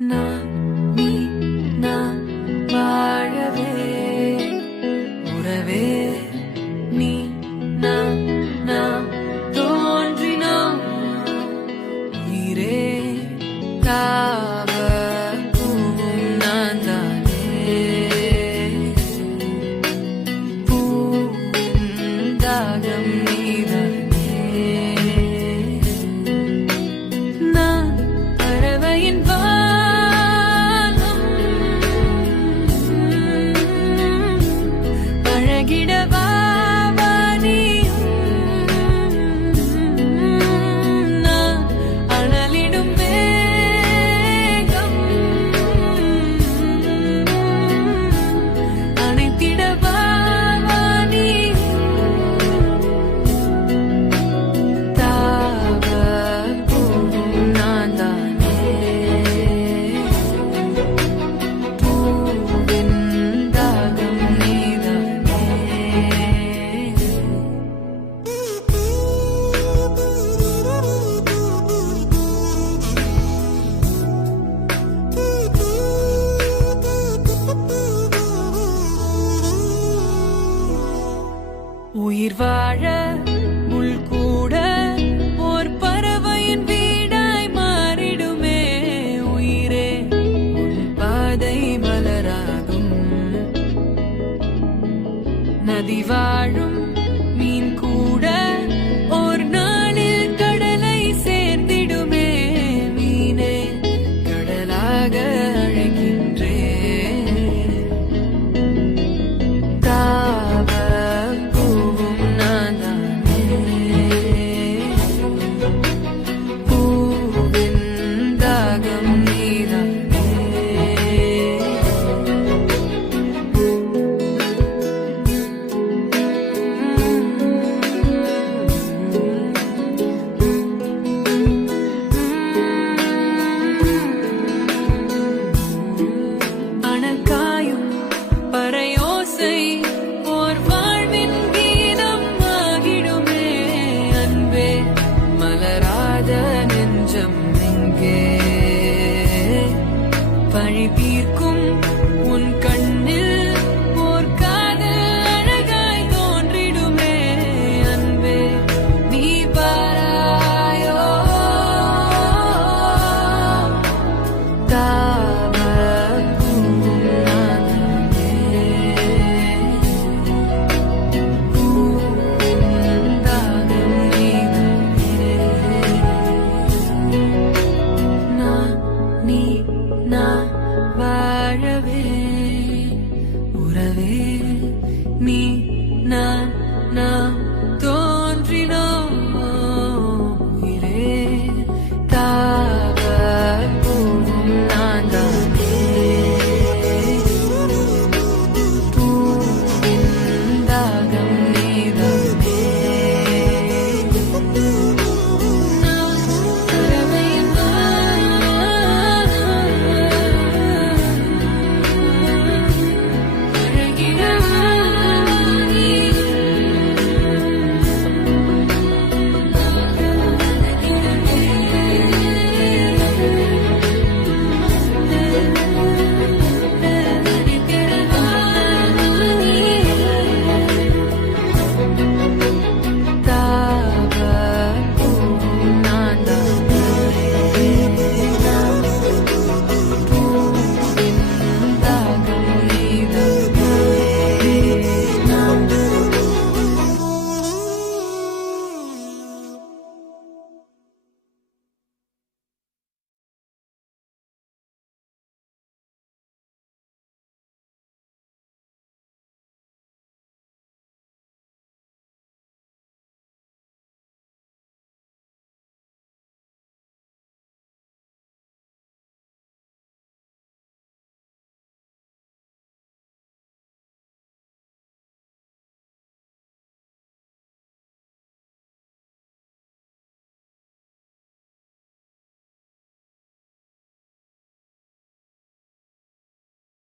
நான் நீ நான் வாழவே உறவே நீ நான் நான் தோன்றினோம் உயிரே தாவ பூவும் நான் தானே பூவின் தாகம் நீதானே நான் பறவையின் உயிர் வாழ முள் கூட ஓர் பறவையின் வீடாய் மாறிடுமே உயிரே உன் பாதை மலராகும் நதி வாழும் மீன் கூட ஓர் நாளில் கடலை சேர்ந்திடுமே மீனே கடலாக அழைக்கின்றே பழி தீர்க்கும் உன் கண்ணில் ஓர் காதல் அழகாய் தோன்றிடுமே அன்பே நீ பாராயோ தாவ பூவும் நானே பூவின் தாகம் நீதானே நான் நீ நான் வாழவே உறவே நீ நான்